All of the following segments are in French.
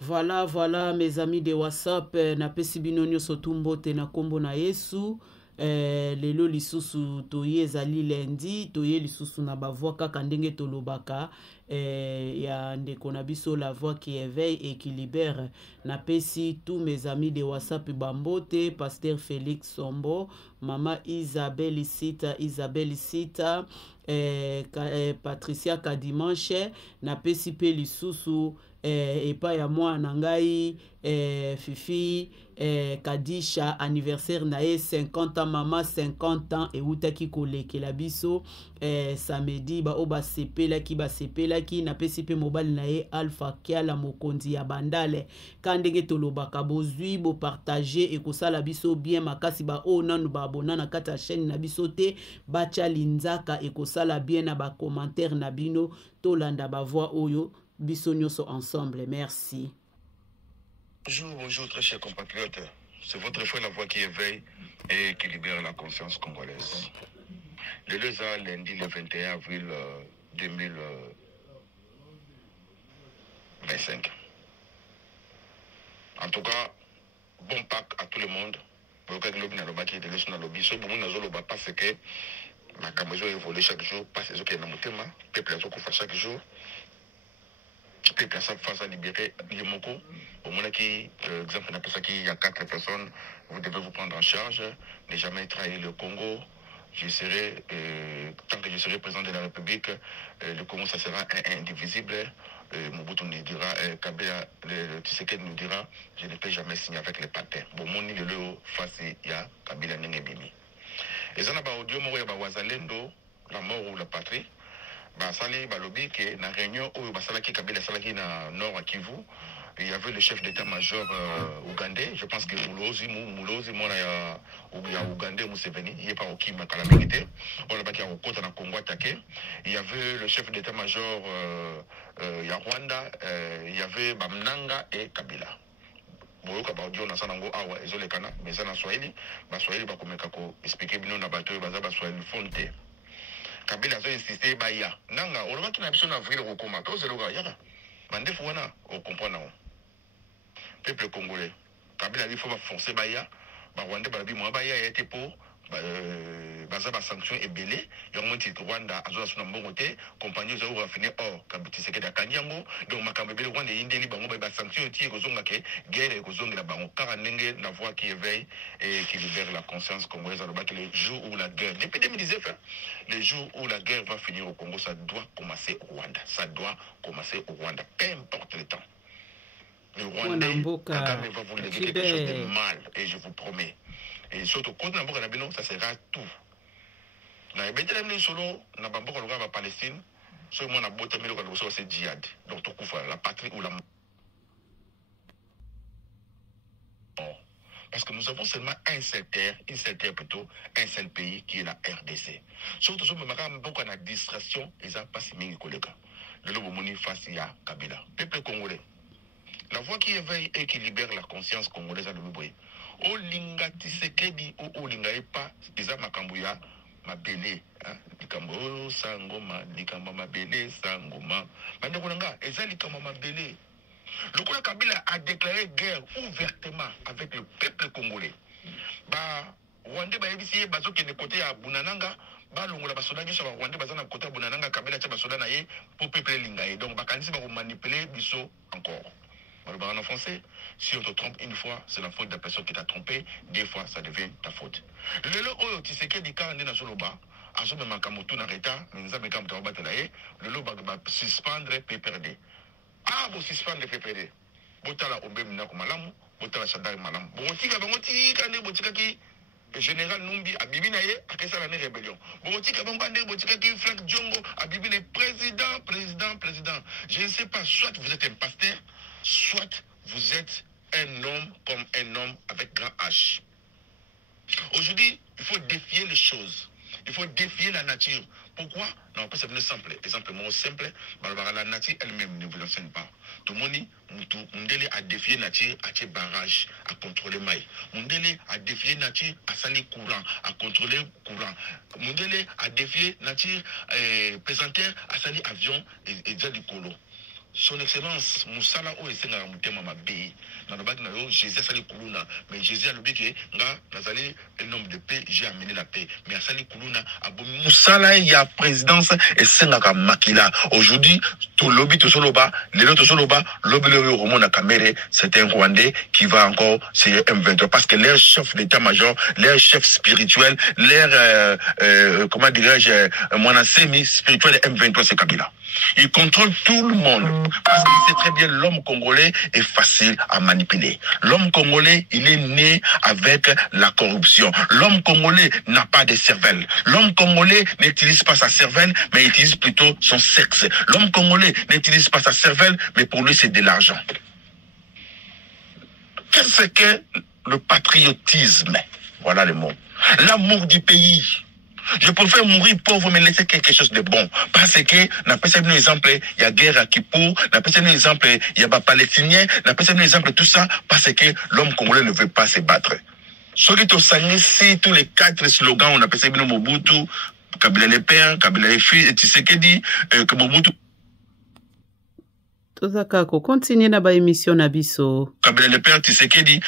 Voilà, mes amis de WhatsApp, na pesi bino nyonso tumbote na kombo na Yesu. Lelo lisusu toye ezali lendi, toye lisusu na bavoix kaka ndenge tolobaka. Ya ndeko na biso la voix qui éveille et qui libère. Na pesi tous mes amis de WhatsApp bambote, Pasteur Félix Sombo, Maman Isabelle Isita, Patricia Kadimanche, na pesi pe lisusu epai ya mwana ngai Fifi Kadisha anniversaire na ye 50 ans mama 50 ans eutaki kolekela biso samedi ba sepelaki na pesi pe mobali na ye Alpha Kiala mokonzi ya bandale kandenge tolobaka bozwi bo partager ekosala biso bien makasi ba o nanu ba abona na kata chaîne na biso te bacha linzaka ekosala bien na ba commentaire na bino tolanda ba voix oyo biso nyonso ensemble. Merci. Bonjour très chers compatriotes. C'est votre frère La Voix qui éveille et qui libère la conscience congolaise. Le lundi le 21 avril 2025. En tout cas, bon Pâques à tout le monde. Parce que la Cameroun évolue chaque jour, passe ce qui est dans mon thème, peuple a chaque jour. Peuple face à libérer les Moko. Au moment qui, exemple, il y a 4 personnes, vous devez vous prendre en charge, ne jamais trahir le Congo. Je serai, tant que je serai président de la République, le Congo, ça sera indivisible. Mobutu nous dira, Kabila, Tshisekedi nous dira, je ne peux jamais signer avec les patins. Bon, mon île, face, il y a Kabila Nengebimi. Et ça, on a audio, la mort ou la patrie. Basali balobi que na réunion où basalaki Kabila salaki na nord à Kivu, il y avait le chef d'état-major ougandais, je pense que Mulozi mona ya ougandais Museveni, il est pas au Kima la vérité. On l'a baki au côté na Congo attaqué. Il y avait le chef d'état-major ya Rwanda, il y avait Bamnanga et Kabila. Boyoka ba audio na sanango awa ezolekana mais ça na Swahili, ba Swahili ba komeka ko expliquer bino na bato baza ba Swahili fonte. Kabila a insisté baya nanga on va na biso na vrille rekoma to zelo ga yaka bandefu wana on comprend non peuple congolais Kabila il faut ba forcer baya ba Rwanda ba bi mo baya ya te po baza ba sanction ebelé yo monti Rwanda azola suna mbongo te compagnie zo rafiner or kabiti sekeda kanyango donc makambe bele Rwanda indeli bango ba sanction ti ko zonga ke guerre ko zonga bango car ndenge la voix qui éveille et qui libère la conscience congolaise alors que le jour où la guerre depuis 2019 le jour où la guerre va finir au Congo ça doit commencer au Rwanda peu importe le temps le Rwanda Kagame va vous léguer quelque chose de mal et je vous promets. Et surtout, quand on a ça sera tout. Na ebetela mini solo na bamboka loka ba Palestine, so mo na bota melo ka so c'est djihad. Donc to kufa la patrie ou la parce que nous avons seulement une seule terre plutôt, un seul pays qui est la RDC. Surtout sur me beaucoup na distraction, ils ont pas si mingi koleka. Le lobo moni face ya Kabila. Peuple congolais. La voix qui éveille et qui libère la conscience congolaise à l'Uruguay. Olinga Tshisekedi ou Olinga Epa, c'est makambo ya mabele, likambo sangoma, likambo mabele sangoma. Bande kolanga, eza likambo mabele. Le Kola Kabila a déclaré guerre ouvertement avec le peuple congolais. Ba Rwanda ba yebisi bazo kende côté ya Bunananga, ba longola ba soda biso ba Rwanda bazana côté Bunananga Kabila tcha ba soda na ye pour peuple lingaye. Donc ba kanisi ba manipuler biso encore. En français, si on te trompe une fois, c'est la faute de la personne qui t'a trompé. 2 fois, ça devient ta faute. Le lot où tu sais que des cas dans le bas, à ce moment quand tu n'arrêtes pas, mais nous avons quand tu vas le lot va suspendre PPRD. Ah, vous suspendre PPRD. Botala ombe mina kumalamu, botala shadari malamu. Botika bangotika ne botika ki général Numbi a bibi na ye akesa la rébellion. Botika bangande botika ki Frank Djongo a bibi le président. Je ne sais pas, soit vous êtes un pasteur, soit vous êtes un homme comme un homme avec grand H. Aujourd'hui, il faut défier les choses. Il faut défier la nature. Pourquoi? Non, parce que c'est simple. Exemple simple, la nature elle-même ne vous enseigne pas. Tout le monde, Mundele a défié la nature à ces barrages, à contrôler maille. Mundele a défié la nature à salir courant, à contrôler courant. Mundele a défié la nature pesanteur à salir avion et déjà du colo. Son Excellence, Moussala o esenga na mutema mabe. Na lobaki na yo Jésus asali kuluna, mais Jésus a lobi ke nga nazali un homme de paix, j'ai amené la paix. Mais asali kuluna abomi Moussala ya présidence esenga ka makila. Aujourd'hui, tout lobby to soloba, lelo to soloba, lobby le romo na kamere, c'est un Rwandais qui va encore c'est M23 parce que leur chef d'état-major, leur chef spirituel, leur comment dirais-je, mon semi spirituel M23 c'est Kabila. Il contrôle tout le monde parce qu'il sait très bien l'homme congolais est facile à manipuler. L'homme congolais, il est né avec la corruption. L'homme congolais n'a pas de cervelle. L'homme congolais n'utilise pas sa cervelle, mais il utilise plutôt son sexe. L'homme congolais n'utilise pas sa cervelle, mais pour lui c'est de l'argent. Qu'est-ce que le patriotisme? Voilà le mot. L'amour du pays. Je préfère mourir pauvre mais laisser quelque chose de bon. Parce que, n'a pas un exemple, il y a guerre à Kippour, n'a pas un exemple, il y a pas palestinien, n'a pas un exemple, tout ça, parce que l'homme congolais ne veut pas se battre. Ceux qui ont signé tous les 4 slogans, on appelle ça Mobutu, Kabila le père, Kabila le fils, Tshisekedi, que Mobutu. Tozaka ko continue na ba émission na biso. Kabila le père Tshisekedi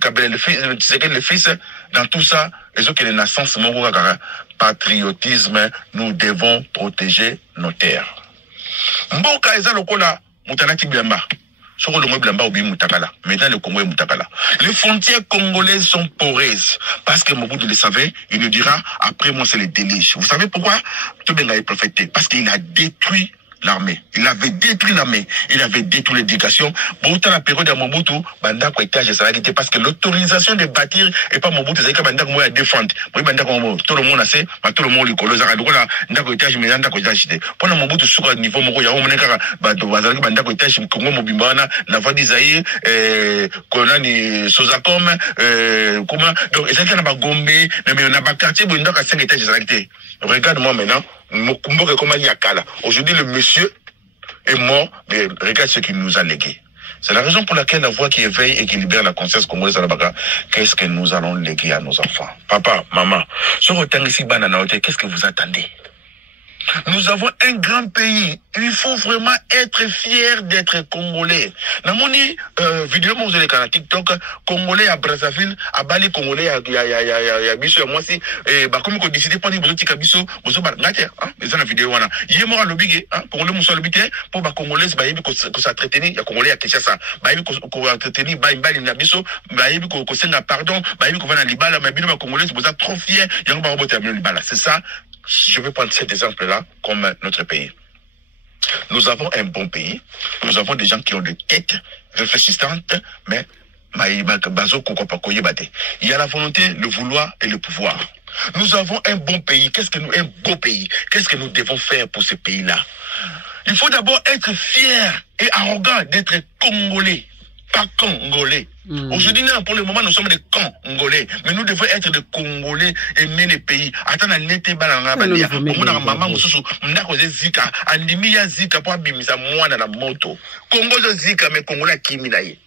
Kabila le fils Tshisekedi le fils dans tout ça et ce que les naissances moko kaka patriotisme nous devons protéger nos terres. Mboka eza lokola mutanaki bilamba. Soko longo bilamba obi mutakala. Maintenant le Congo est mutakala. Les frontières congolaises sont poreuses parce que Mobutu le savait, il nous dira après moi c'est le déluge. Vous savez pourquoi? Tout bien est prophété parce qu'il a détruit l'armée. Il avait détruit l'armée. Il avait détruit l'éducation. Pour la période de Mobutu, banda ko étage ça était parce que l'autorisation de bâtir et pas Mobutu c'est que banda ko à défendre. Moi banda ko tout le monde a sait, mais tout le monde le ça donc là ndako étage mais ndako étage c'était. Pendant Mobutu sur niveau moko ya omene kaka bazali banda ko étage Congo mobimbana la voie d'Isaïe kolani Sozacom comment donc et ça na ba Gombe mais on a pas quartier banda ka 5 étages ça était. Regarde-moi maintenant. Aujourd'hui, le monsieur est mort, mais regarde ce qu'il nous a légué. C'est la raison pour laquelle la voix qui éveille et qui libère la conscience congolaise à la bagarre, qu'est-ce que nous allons léguer à nos enfants? Papa, maman, sur le temps ici, qu'est-ce que vous attendez? Nous avons un grand pays. Il faut vraiment être fier d'être congolais. Dans mon vidéo, vous avez sur TikTok, congolais à Brazzaville, à Bali, congolais à Bisso, moi aussi, comme on décide de prendre des petits Bisso, vous avez une vidéo. Il y a un lobby, congolais, nous sommes lobbyés, pour les congolais, qu'on s'entretient, il y a congolais à Kinshasa, qu'on s'entretient, Bali, Nabiso, qu'on s'en pardon, qu'on va dans l'Ibala, mais bien, les congolais, vous êtes trop fiers, il y a un barreau de l'Ibala. C'est ça. Je vais prendre cet exemple-là comme notre pays. Nous avons un bon pays. Nous avons des gens qui ont des têtes réfléchissantes, mais il y a la volonté, le vouloir et le pouvoir. Nous avons un bon pays. Un beau pays. Qu'est-ce que nous devons faire pour ce pays-là? Il faut d'abord être fier et arrogant d'être congolais. Pas congolais. Aujourd'hui, pour le moment, nous sommes des congolais. Mais nous devons être des congolais, aimer les pays. Attends, n'était pas la bandia. Maman, zika. Andimia zika pour abimisa moi dans la moto. Congo zika, mais congolais kiminaye.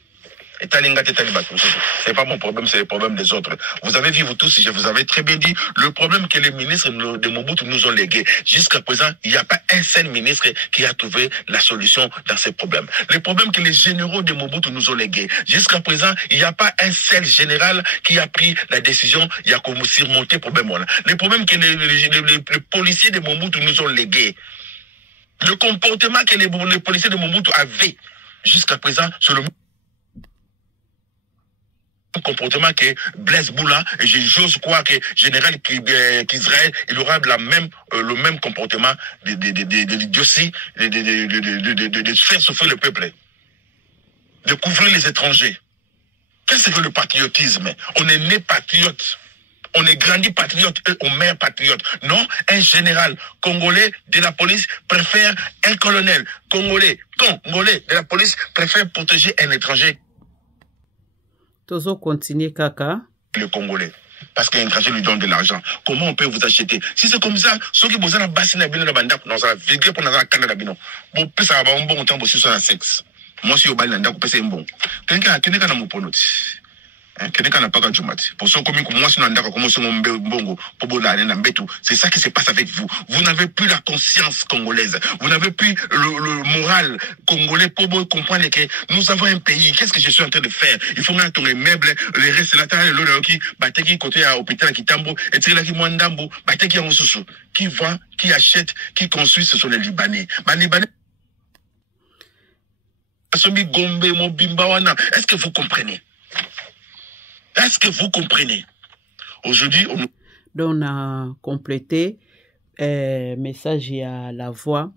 C'est pas mon problème, c'est le problème des autres. Vous avez vu, vous tous, je vous avais très bien dit, le problème que les ministres de Mobutu nous ont légué. Jusqu'à présent, il n'y a pas un seul ministre qui a trouvé la solution dans ces problèmes. Le problème que les généraux de Mobutu nous ont légué. Jusqu'à présent, il n'y a pas un seul général qui a pris la décision, il y a comme surmonter le problème. Le problème que les policiers de Mobutu nous ont légué. Le comportement que les policiers de Mobutu avaient jusqu'à présent sur le comportement que Blaise Boula et j'ose croire que général qu'Israël il aura le même comportement d'idiotie de faire souffrir le peuple, de couvrir les étrangers. Qu'est-ce que le patriotisme? On est né patriote. On est grandi patriote et on meurt patriote. Non, un général congolais de la police préfère un colonel congolais de la police préfère protéger un étranger. Tozo continue kaka. Le Congolais. Parce qu'un étranger lui donne de l'argent. Comment on peut vous acheter? Si c'est comme ça, ceux qui besoin de bassiner la banda, dans la vigile pour la canne d'abino. Bon, plus ça va un bon temps aussi sur la sexe. Moi, si au bal n'a pas passé un bon. Quelqu'un a mon ponot. C'est ça qui se passe avec vous. Vous n'avez plus la conscience congolaise. Vous n'avez plus le moral congolais pour comprendre que nous avons un pays. Qu'est-ce que je suis en train de faire? Il faut mettre les meubles, les restes là, qui côté à l'hôpital qui tambo, et qui mwandambo, qui vend, qui achète, qui construit, ce sont les Libanais. Les Libanais. Est-ce que vous comprenez? Est-ce que vous comprenez? Aujourd'hui, on... Donc, on a complété message à la voix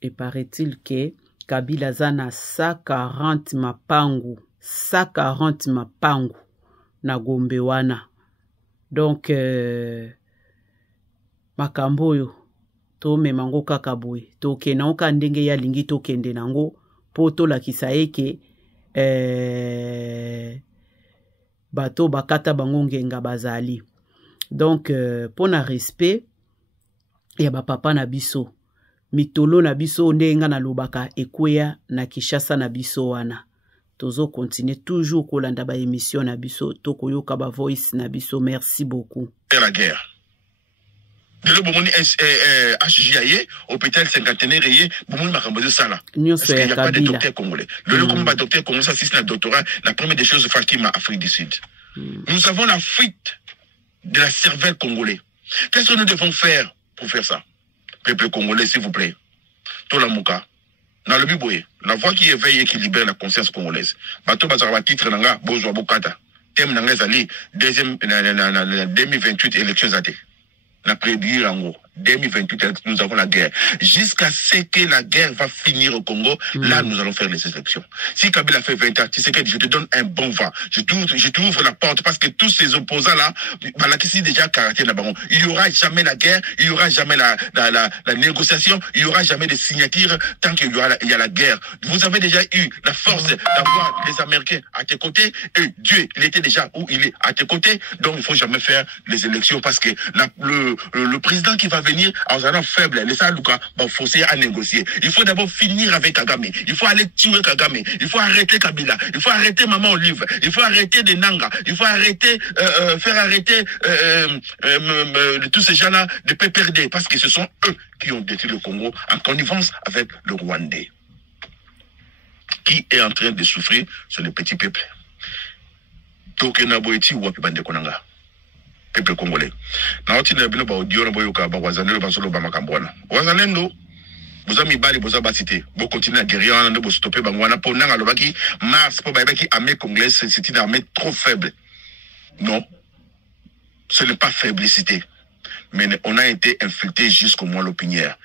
et paraît-il que Kabila zana 140 mapangu 140 mapangu na Gombe wana. Donc makambo yo to memango kakaboy to kena oka ndenge ya lingi to kende nango poto la kisaeke bato bakata bango ngenga bazali. Donc pona respect ya ba papa na biso mitolo na biso ndenga na lobaka ekwea na Kishasa na biso wana tozo continuer toujours kolanda ba émission na biso tokoyoka ba voice na biso. Merci beaucoup. La guerre de le bomoni HJAE hôpital cinquantenaire yé bomoni makambo de ça là parce qu'il n'y a pas de docteur congolais. Le combat docteur congolais ça c'est un doctorat. La première des choses Fakima Afrique du Sud. Nous avons la fuite de la cervelle congolais. Qu'est-ce que nous devons faire pour faire ça? Peuple congolais, s'il vous plaît. Tolamouka. Dans le Biboé, la voix qui éveille et qui libère la conscience congolaise. Bato bazaraba titre nanga bozwa bokata. Thème nanga zali deuxième 2028 élections athées. La prédire en gros. 2028, nous avons la guerre. Jusqu'à ce que la guerre va finir au Congo, là, nous allons faire les élections. Si Kabila fait 20 ans, tu sais que je te donne un bon vent. Je t'ouvre la porte parce que tous ces opposants-là, qui déjà caractère là-bas. Il n'y aura jamais la guerre, il n'y aura jamais la négociation, il n'y aura jamais de signature tant qu'il y a la guerre. Vous avez déjà eu la force d'avoir les Américains à tes côtés et Dieu, il était déjà où il est à tes côtés. Donc, il ne faut jamais faire les élections parce que le président qui va venir en allant faible, laissez Luka va forcer à négocier. Il faut d'abord finir avec Kagame. Il faut aller tuer Kagame. Il faut arrêter Kabila. Il faut arrêter Maman Olive. Il faut arrêter des Nanga. Il faut arrêter, faire arrêter tous ces gens-là de PPRD parce que ce sont eux qui ont détruit le Congo en connivence avec le Rwandais qui est en train de souffrir sur le petit peuple. Tokena Boeti ou Wapibande Konanga. Peuple congolais. Na oti na bino ba audio na boyoka ba wazalendo ba solo ba makambwana. Wazalendo boza mibali boza basité. Bo continuer à guerrier na bo stopper bangwana po nanga lobaki mars po ba ki armée congolaise c'est une armée trop faible. Non. Ce n'est pas faiblicité. Mais on a été infiltré jusqu'au mois l'opinière.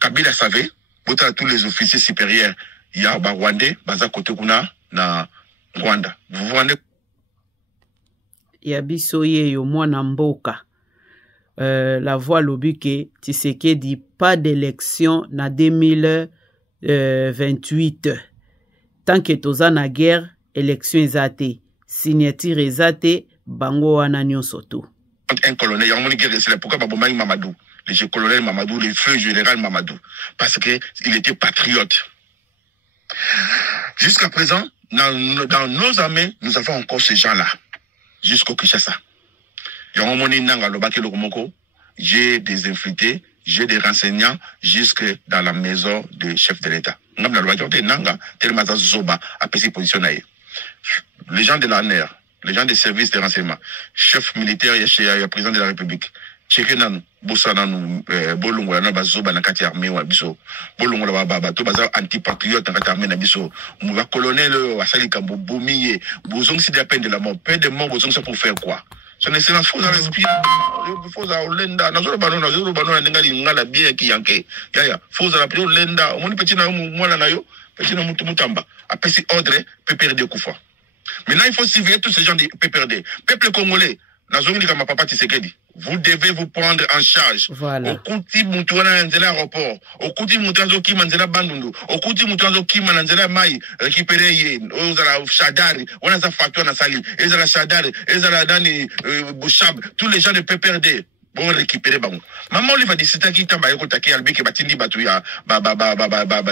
Kabila savait, bota tous les officiers supérieurs, il y a ba Rwandais, baza côté kuna na Rwanda. Vous vous rendez ya biso yeyo mwana mboka la voix lobike Tshisekedi pas d'élection na 2028 tant que toza na guerre élection ezate signature ezate bango wana nyonso to un colonel yamoni guerre c'est pourquoi babomai Mamadou le colonel Mamadou le feu général Mamadou parce que il était patriote. Jusqu'à présent dans nos armées nous avons encore ces gens-là. Jusqu'au Kishasa. J'ai des infiltrés, j'ai des renseignants jusque dans la maison du chef de l'État. Les gens de l'ANR, les gens des services de renseignement, chef militaire et président de la République, Tchekenan, Bossanan, Bolongo, Nabazoba, Nakati armée, Wabiso, Bolongo, Babato, Baza, antipatriote, Nakati armée, Nabiso, Mouva colonel, Asali Kambo, Bomiye, Bozong, c'est de la peine de la mort. Peine de mort, Bozong, c'est pour faire quoi? Son excellence, faut respirer, faut à Olenda, Nazoro Banon, Nengali, Ngala, bien qui yanke, Yaya, faut à la prière Olenda, au moins petit na Mouana Nayo, petit na Moutumutamba, après c'est ordre, PPRD Koufa. Maintenant, il faut surveiller tous ces gens de PPRD. Peuple congolais, Nazongi Kama Papa Tshisekedi. Vous devez vous prendre en charge. Voilà. Au Kouti Moutouana Nzela aéroport. Au Kouti Moutouana Kima Nzela Bandundu. Au Kouti Moutouana Kima Nzela Mai. Récupérer Ozala Chadari. On a sa facture na Sali. Ezala Chadari. Ezala Dani Bouchab. Tous les gens de PPRD. bon récupérer bango maman lui va dire c'est qui tamba yoko taki albi ke batindi batu ya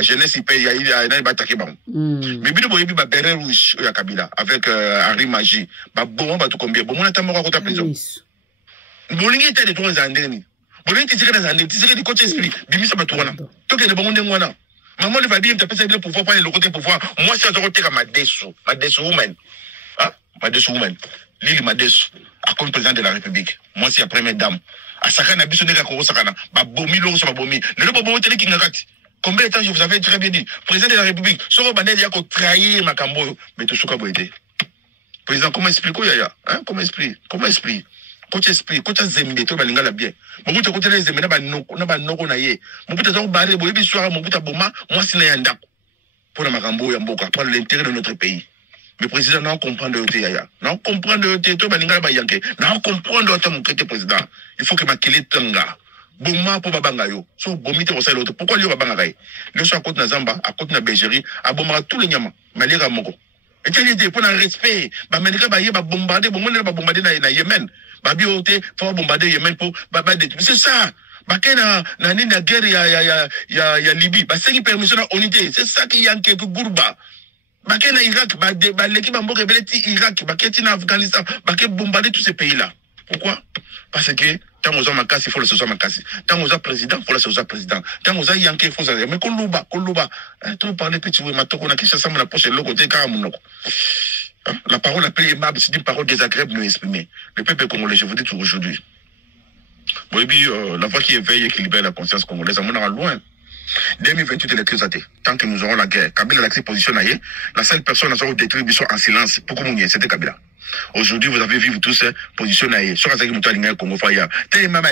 jeunesse paye ya na bataki bango mais bino boyebi ba beret rouge ya Kabila avec Henri Magie ba bon batu combien bon on tamba ko ta prison bolingi tete to zandeni bolingi tisika na zandeni tisika di coach esprit bimisa batu wana to ke ne bango ndengwana maman lui va dire tu peux le pouvoir pas le côté pouvoir moi c'est à côté ma desu woman ah ma desu woman Lili Madesu comme président de la République moi c'est la première dame à sakana biso neka ko sakana ba bomi lo so ba bomi le bobo tele ki ngakati combien de temps je vous avais très bien dit président de la République soko bandeli yako trahir makambo mais to suka boyede président comment expliquer yaya hein comment expliquer coach zemine to balingala bien mobuta ko tele zemine ba noko na ye mobuta zo bare boyebi soir mobuta boma moi sina ya ndako pour makambo ya mboka pour l'intérêt de notre pays. Le président n'a pas compris de yaya. N'a pas compris de tout balinga ba yanke. N'a pas compris de tout mon président. Il faut que ma kele tanga. Boma pour babanga yo. So bomite au l'autre. Pourquoi lui babanga gai? Le so à côté na Zamba, à côté na bergerie, à bomba tous les nyama. Malira moko. Et tu dis pour un respect. Ba malika ba ye ba bombarder, bombarder na Yémen. Ba bioté, faut bombarder Yémen pour c'est ça. Bakena na nini na guerre ya Libye. Ba c'est une permission à unité. C'est ça qui yanke que Gourba. Bakena Irak, l'équipe Bambo rebelleti Irak, Bakena Afghanistan, Bakena bombarder tous ces pays-là. Pourquoi? Parce que tant aux hommes il faut le social makasi. Tant aux président, il faut le social président. Tant aux yanké, il faut ça. Mais Koluba. Tout parler petit oui, matoko na kisha sama na poche logo te kara munoko. La parole la plus aimable, c'est une parole désagréable de nous exprimer. Le peuple congolais, je vous dis tout aujourd'hui. Bon, et puis, la voix qui éveille et qui libère la conscience congolaise, on ira loin. 2028 élections athées. Tant que nous aurons la guerre, Kabila a positionné, la seule personne à se détruire en silence. Pourquoi c'était Kabila? Aujourd'hui, vous avez vu tous positionné. Sur la Congo Congo Faya. Tellement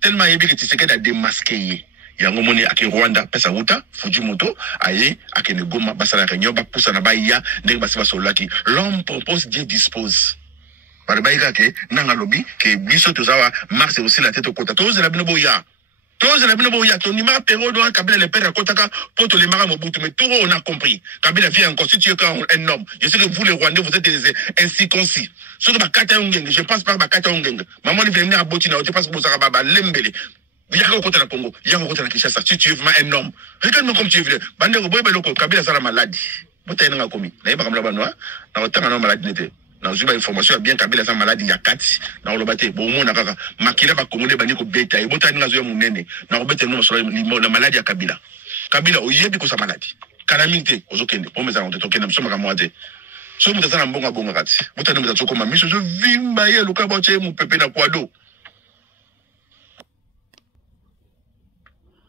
tellement que Tshisekedi a démasqué. Il y a un moment à Rwanda, Pesaouta, Fujimoto, Aye, à Kenegoma, Basala Réunion, Bapusa Nabaya, Nebasiba Solaki. L'homme propose, Dieu dispose. Par le baïga que, Nanga Lobby, que Bisso Tozawa, Mars et aussi la tête au côté. Tous la Binoboya. Tous la Binoboya. Ton numéro Péro doit Kabila le père à Kotaka, pour tous les marins Mobutu. Mais tout on a compris. Kabila vient constituer un homme. Je sais que vous, les Rwandais, vous êtes ainsi concis. Surtout Bakata Ungeng, je passe par Bakata Ungeng. Maman, il vient à Botina, je passe pour Sarababa, Lembele. Il y a un côté de Congo, il y a un côté de Kinshasa. Si tu veux un homme, regarde-moi comme tu veux. Bande de Boy Beloko, Kabila Sara maladie. Vous avez un commis. Vous n'avez pas comme la banois. Dans le temps, un homme maladie. Dans une information, bien Kabila Sara maladie, il y a 4. Dans le bâté, bon, on a Makila va commander Baniko Beta. Et vous avez un mounene. Dans le bâté, nous, sur la maladie à Kabila. Kabila, au yébi, sa maladie. Calamité, aux okende. Pour mes amis, nous sommes à moitié. So vous êtes un bon rat. Vous avez un comme un je vimbaye, le cabotier, mon pépé n'a pas d'eau.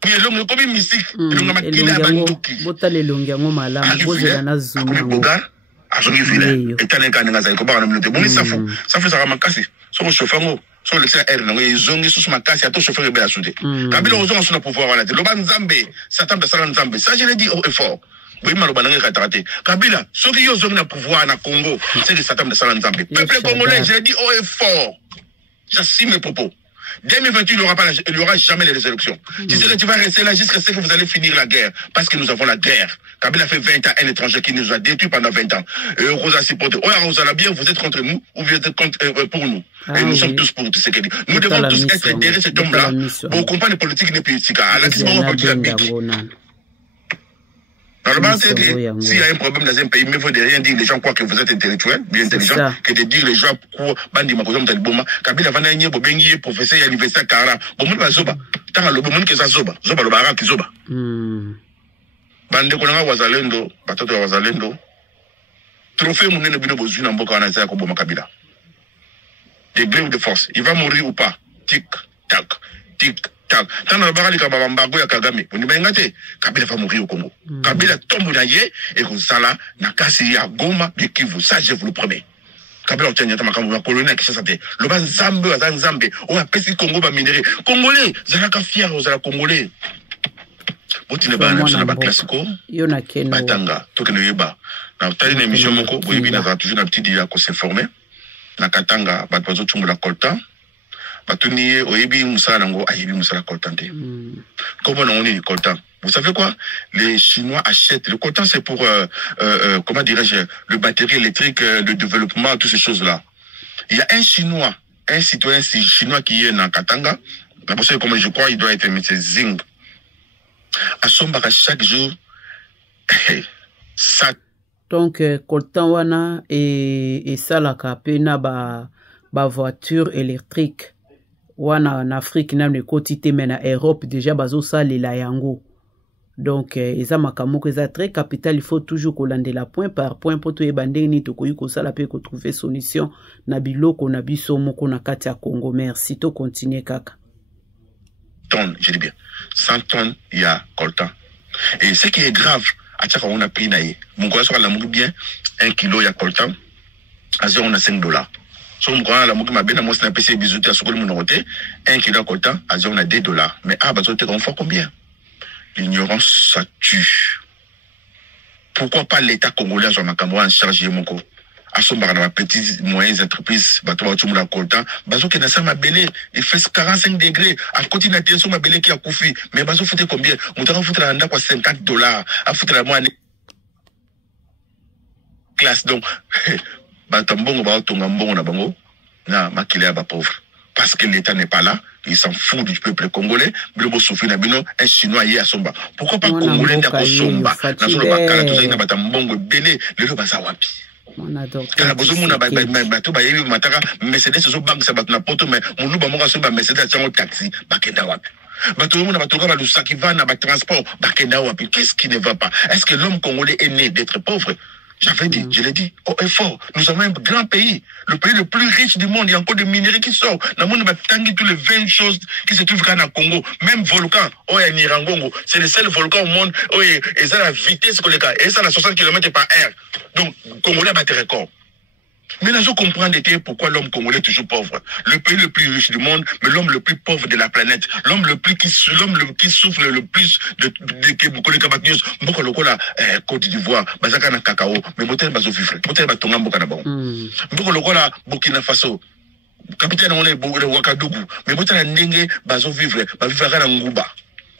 Il y a un peu de mystique. Il y a un peu de Kabila, ceux qui ont le pouvoir na Congo, c'est le Satan de Salanzambe. Peuple congolais, je l'ai dit haut et fort. J'assume mes propos. 2028, il n'y aura jamais les élections. Tu sais que tu vas rester là jusqu'à ce que vous allez finir la guerre. Parce que nous avons la guerre. Kabila fait 20 ans, un étranger qui nous a détruits pendant 20 ans. Et on a supporté. On a bien, vous êtes contre nous ou vous êtes contre, pour nous. Et nous sommes tous pour tout ce qu'il dit. Nous devons tous être derrière cet homme-là pour comprendre les politiques n'est plus à la dans le bas, c'est que s'il y a un problème dans un pays, il faut de rien dire. Les gens croient que vous êtes intellectuel, bien intelligent, que de dire les gens pour bandi makozom taliboma. Kabila vana nye bobengi professeur à l'université Kara. Bomon va zoba. Tant le bomon que ça zoba. Zoba le bara qui zoba. Bande konanga wazalendo, batoto wazalendo. Trophée mon ne bino bozu na mboka wana za ko boma Kabila. De gré ou de force, il va mourir ou pas. Tic tac, tic tac. Tant le bara lika babambago ya Kagame. On dit ngate Kabila va mourir au Congo. Kabila tombe na ye et que ça là na kasi ya Goma de Kivu. Ça je vous le promets. Kabila obtient ta makambo ya colonel qui ça le ban Nzambe wa Nzambe. On a pesi Congo ba minéré. Congolais, zalaka fier aux Congolais. Botine ba na ba classico. Yona keno. Batanga to ke no yeba. Na tali na émission moko boyebi na toujours na petit dia ko s'informer. Na Katanga ba bazo tumula kolta. Batuni oyebi musala ngo ayebi musala coltan te. Comment on est coltan? Vous savez quoi? Les Chinois achètent le coltan, c'est pour comment dirais-je, le batterie électrique, le développement, toutes ces choses-là. Il y a un Chinois un citoyen chinois qui est dans Katanga, comme je crois, il doit être M. Zing. À Sombaka chaque jour, ça. Donc, coltan wana et salaka pena ba voiture électrique. Wana en Afrique, n'a ne quotité mais en Europe déjà bazo sali la yango. Donc, eza makamoko eza très capital, il faut toujours kolande la point par point pour to ebande ni to koyi ko sala pe ko trouver solution na biloko na biso moko na kati ya Congo. Merci, to continuer kaka. Tonnes, je dis bien, 100 tonnes il y a coltan. Et ce qui est grave, à chaque fois on a pris naïe. Mon collègue sur la mouille bien, 1 kilo il y a coltan, à 0 on a $5. So mon collègue la mouille m'a bien à moi c'est un PC bisouté à ce que mon roté, 1 kilo coltan, à 0 on a $2. Mais ah bah t'es confort combien? L'ignorance ça tue. Pourquoi pas l'État congolais sur ma caméra en charge mon co? À son bar dans petites moyennes entreprises, bateau tout le coltan, bateau qui n'a pas ma belé, il fait 45 degrés, à côté de la tension ma belé qui a couffé, mais bateau foutait combien? Mon temps foutre la quoi $50, à foutre la moine classe donc, bateau bon bateau bon na bango, na makile à pauvre, parce que l'État n'est pas là. Il s'en fout du peuple congolais. Globo souffle na bino un chinois hier à Somba. Pourquoi pas congolais n'a Somba? Na solo bakala tout ça ina batambongo belé le lo basa wapi. On adore. Kala bozo muna bato ba yebi mataka Mercedes so bank sa bato na poto mais mulu ba monga so ba Mercedes chango taxi bakenda wapi. Bato muna bato ka ba lusaki va na ba transport bakenda wapi. Qu'est-ce qui ne va pas? Est-ce que l'homme congolais est né d'être pauvre? J'avais dit, je l'ai dit, au effort. Nous avons un grand pays, le pays le plus riche du monde. Il y a encore des minerais qui sortent. Dans le monde, tous les 20 choses qui se trouvent dans le Congo. Même volcan, oh, il y a Nirangongo. C'est le seul volcan au monde, oh, et ça la vitesse que les gars, et ça la 60 km par heure. Donc, le Congolais bat des records. Mais là, je comprends pourquoi l'homme congolais est toujours pauvre. Le pays le plus riche du monde, mais l'homme le plus pauvre de la planète. L'homme qui souffre le plus de beaucoup de cabagneuses. Beaucoup de la Côte d'Ivoire, Bazaka na cacao, mais Botel Bazo vivre. Botel Batonga Mboka na bon. Beaucoup de la Burkina Faso. Capitaine, on est le Ouagadougou. Mais Botel Ndenge Bazo vivre. Bavivra na Nguba.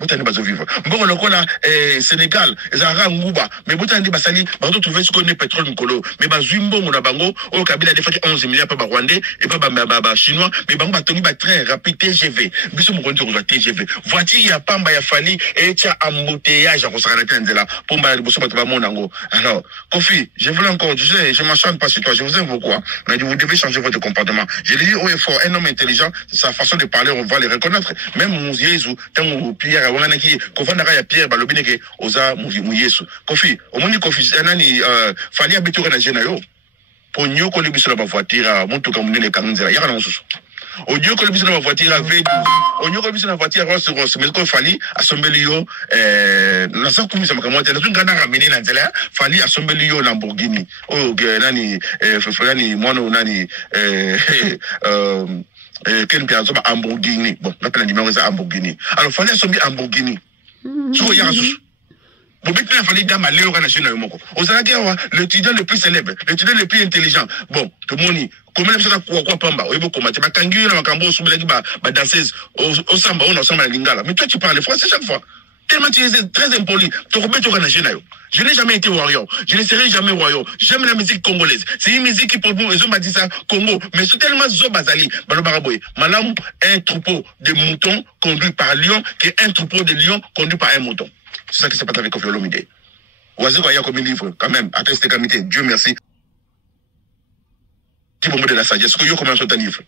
Botani bazo vivre. Bon le kola Sénégal, ezara nguba, mais botani basali, bazo trouver ce qu'on est pétrole mkolo, mais bazumbo mona bango, au Kabila des fois 11 milliards par rwandais et pas ba chinois, mais bango batongi ba train rapide TGV. Biso mo konti ko TGV. Voiture ya pamba ya fali et tia embouteillage ko sara tenzela pour ba boso ba monango. Alors, Kofi, je voulais encore dire, je m'enchante pas sur toi, je vous aime beaucoup, mais vous devez changer votre comportement. Je l'ai dit au effort, un homme intelligent, sa façon de parler, on va le reconnaître. Même mon Jésus, tant Pierre wana ki kovanda ka ya Pierre balobine ke oza mu Yesu Kofi omoni Kofi nani fali abitu kana jena yo po nyoko le biso la voiture mutuka munene kanzela yaka na mususu onyoko le biso la voiture V12 onyoko le biso la voiture Rolls-Royce mais ko fali asombeli yo na sa kumisa makamota na tungana ramene na nzela fali asombeli yo Lamborghini o nani nani mwana nani quel piazza Lamborghini bon l'appelle numéro ça Lamborghini alors fallait assommer Lamborghini so ya sous bon maintenant il fallait dama Léo national moko ozalaki l'étudiant le plus célèbre l'étudiant le plus intelligent bon tout le monde comment ça quoi pamba oyibo komate bakangi na makambo subelaki ba danseuse au samba on ensemble na lingala mais toi tu parles français chaque fois tellement tu es très impoli je n'ai jamais été warrior, je ne serai jamais warrior. J'aime la musique congolaise. C'est une musique qui pour vous, ils ont dit ça, Congo. Mais c'est tellement Zobazali, Malam, un troupeau de moutons conduit par lion, que un troupeau de lions conduit par un mouton. C'est ça qui s'est passé avec Kofi Olomide. Oiseau, il y a comme un livre, quand même, attesté comité, Dieu merci. Tu peux me de la sagesse, que yo commence un livre.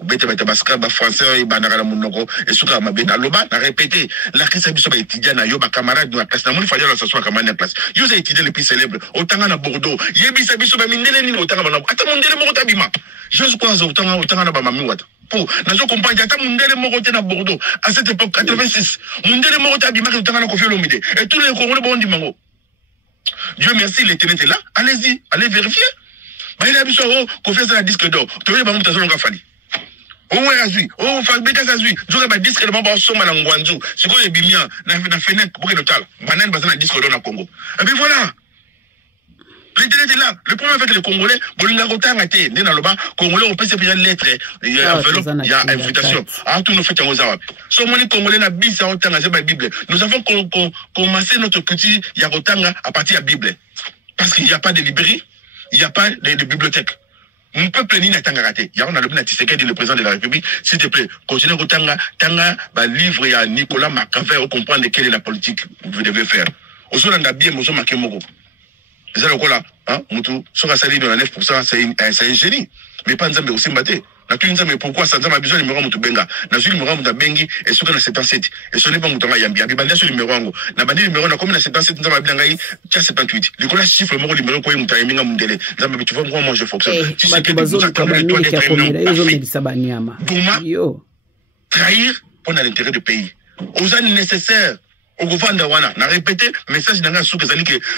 Bete baska ba français ba na munoko et suka mabena loba na répéter la crise biso ba étudiant na yo ba camarade na classe na moni fallait la s'asseoir comme na classe yo za étudiant le plus célèbre otanga na Bordeaux yebisa biso ba mindele ni otanga ba na ata mundele moko tabima je crois otanga na ba mami wata pour na zo comprendre ata mundele moko te na Bordeaux à cette époque 86 mundele moko tabima que otanga na Kofi Olomide et tous les Congolais bon dimango Dieu merci l'éternité là allez-y allez vérifier ba il a biso Kofi ça la disque d'or to ba mutazo nga fali oh azui oh fabrique azui joue ba disque le mamba soma na ngwanzu siko ebimia na fenêtre pour que total banane bazana disque dans le Congo et puis voilà l'éternité là le problème avec les Congolais bolinga kotanga te ndena loba Congolais on peut se faire lettre il y a enveloppe il y a invitation à tous nos fêtes en zawa so moni Congolais na bisa otanga c'est ba Bible nous avons commencé notre culture ya kotanga à partir de la Bible parce qu'il n'y a pas de librairie il n'y a pas de bibliothèque Mon peuple n'y n'a pas raté. Il y a un Tshisekedi, le président de la République. S'il te plaît, continuez à tanga, livre à Nicolas Machiavel pour comprendre quelle est la politique que vous devez faire. Au sol, on a bien, on marqué Mogo. C'est ça le cas là. Hein, Moutou, sur la saline de la 9%, c'est un génie. Mais pas Nzambe aussi mbaté. Mais pourquoi ça a besoin de numéro Moutou Benga? N'a sur le numéro Moutou Bengi et sur le 77. Et ce n'est pas Moutou Yambi. Il y a sur le numéro Ango. N'a pas dit le numéro, on a comme le 77, Nzambe Bengaï, tu as 78. Le collège chiffre le numéro quoi Moutou Yambi Moundele. Nzambe, tu vois comment moi je fonctionne. Tu sais que tu as travaillé toi d'être un homme parfait. Pour trahir pour l'intérêt du pays. Aux années nécessaires. Au gouvernement, on a répété, message dans sous que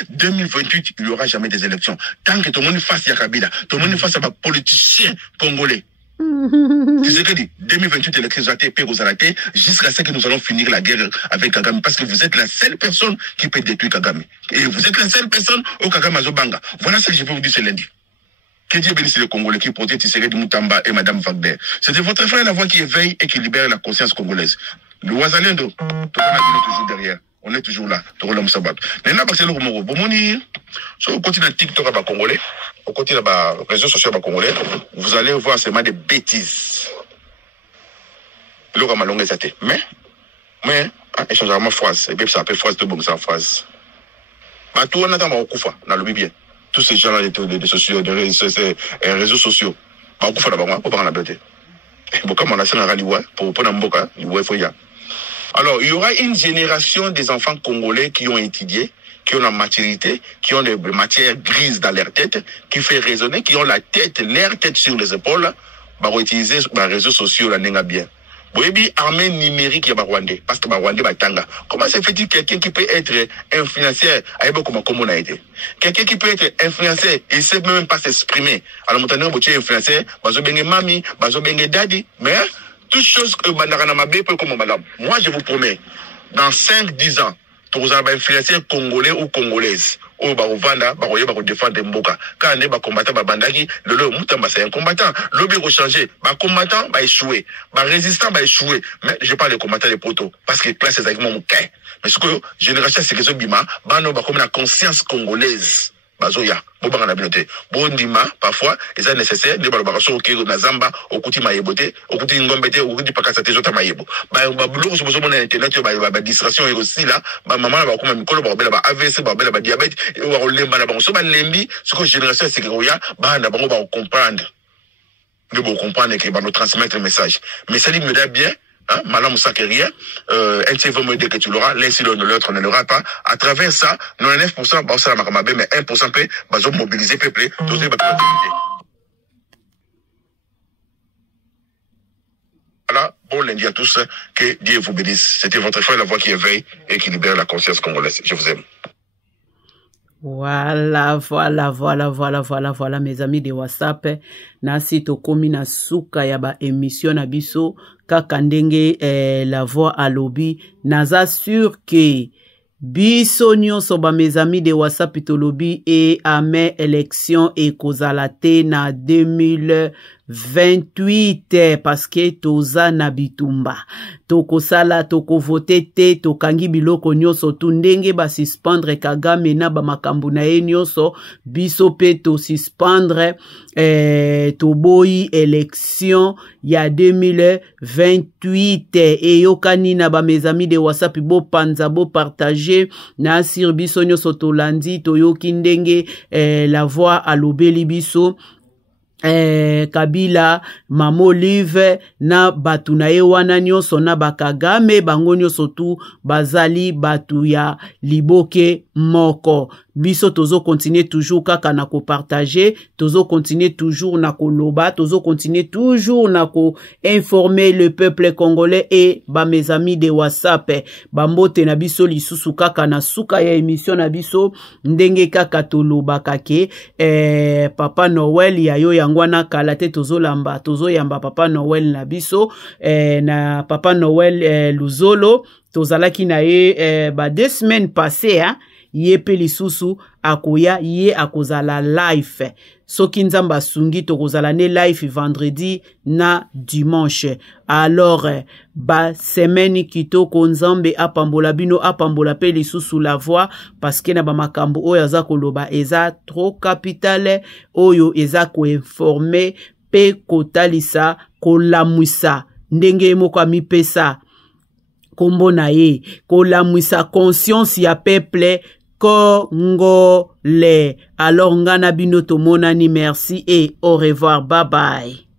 2028, il n'y aura jamais des élections. Tant que tout le monde fasse Yakabila, tout le monde fasse un politicien congolais. C'est ce que dit. 2028, élections ont été arrêtées jusqu'à ce que nous allons finir la guerre avec Kagame. Parce que vous êtes la seule personne qui peut détruire Kagame. Et vous êtes la seule personne au Kagame Azobanga. Voilà ce que je peux vous dire ce lundi. Que Dieu bénisse le Congolais qui protège Tshisekedi Moutamba et Madame Wagner. C'était votre frère la voix qui éveille et qui libère la conscience congolaise. Le Ouazalendo, on est toujours derrière. On est toujours là. Maintenant, c'est le Romoro. Sur le continent TikTok à Congolais, au continent des réseaux sociaux à Congolais, vous allez voir seulement des bêtises. Le Ramalong est athée. Mais, échange ma phrase. Et puis ça appelle phrase de bon, ça phrase. Tout on attend au Koufa, dans le bien. Tous ces gens-là, des réseaux sociaux. Au Koufa, d'abord, on va en abattre. Comme on a ça pour Mboka, alors, il y aura une génération des enfants congolais qui ont étudié, qui ont la maturité, qui ont des matières grises dans leur tête, qui fait raisonner, qui ont leur tête sur les épaules, pour utiliser les réseaux sociaux, la nenga bien. Boyebi, armée numérique, il y a Rwandais, parce que Rwandais, Tanga. Comment se fait-il quelqu'un qui peut être influenceur, comme on a été? Quelqu'un qui peut être influenceur, il ne sait même pas s'exprimer. Alors, maintenant, vous êtes influenceur, bazo benge mami, bazo benge daddy, mais, toutes choses que comme madame. Moi, je vous promets, dans 5-10 ans, vous allez influencer congolais ou congolaises. Ou Barovanda, Baroye, défendre Mboka. Quand on est combattant, Bandaki, le Moutamba, c'est un combattant. Le bureau changé. Combattant, échoué. Résistant, échoué. Mais je parle de combattant des poteaux. Parce que là, c'est avec mon cas. Mais ce que génération, c'est que ce bima, comme la conscience congolaise. Bazoya, Bobanga na binote. Bondima, parfois, et ça nécessaire, de balabaration au Kiro Nazamba, au Kuti Mayebote, au Kuti Ngombete, au Kuti Pakasate Jota Mayebo. Boulot, je me souviens à Internet, distraction et aussi là, maman, comme un micro, AVC, diabète, et on lemba là, on se bat lembi, ce que génération, c'est que Roya, on va comprendre. Nous devons comprendre que nous transmettre le message. Mais ça dit, me dit bien, hein, Madame Sakeria, un petit peu me dire que tu l'auras, l'un si l'autre ne l'aura pas. À travers ça, 99%, bah, ça la mais 1% peut, bah, mobiliser, peuplé, doser, bah, voilà, bon lundi à tous, que Dieu vous bénisse. C'était votre frère, la voix qui éveille et qui libère la conscience congolaise. Je vous aime. Voilà, mes amis de WhatsApp. Nasi tokomi na suka ya ba émission na biso kaka ndenge la voix à lobby. Naza sûr que biso nyonso ba mes amis de WhatsApp to lobby et ame élection et kozalate na 2028 parce que toza na bitumba toko sala toko vote te tokangi biloko nyonso tu ndenge ba suspendre Kagame na ba makambu na ye nyonso biso pe to suspendre toboyi élection ya 2028 et yokani na ba mes amis de WhatsApp bo panza bo partager na sur biso nyonso tolandi toyoki ndenge la voix alobeli biso Kabila Mama Olive na batu na ye wana nyonso na bakagame bango nyonso tu bazali batu ya liboke moko. Biso tozo continuer toujours kaka na ko partager, tozo continuer toujours na ko loba, tozo continuer toujours na ko informer le peuple congolais et ba mes amis de WhatsApp. Bambote na biso lisusu kaka na suka ya émission na biso ndenge kaka to loba kake Papa Noël ya yo yangwana kala te tozo lamba tozo yamba Papa Noël na biso na Papa Noël Luzolo tozalaki na ye ba 2 semaines passées hein. ye pe lisusu akoya ye akozala live soki nzambe asungi tokozala ne live vendredi na dimanche. Alors ba semaine kitoko nzambe apambola bino apambola pe lisusu la voix parce que na ba makambo oyo aza koloba eza trop capitale oyo eza ko informer pe kotalisa kolamwisa ndenge moko amipesa kombo na ye kolamwisa conscience ya peuple congolais. Alors ngana bino tomonani, merci et au revoir, bye bye.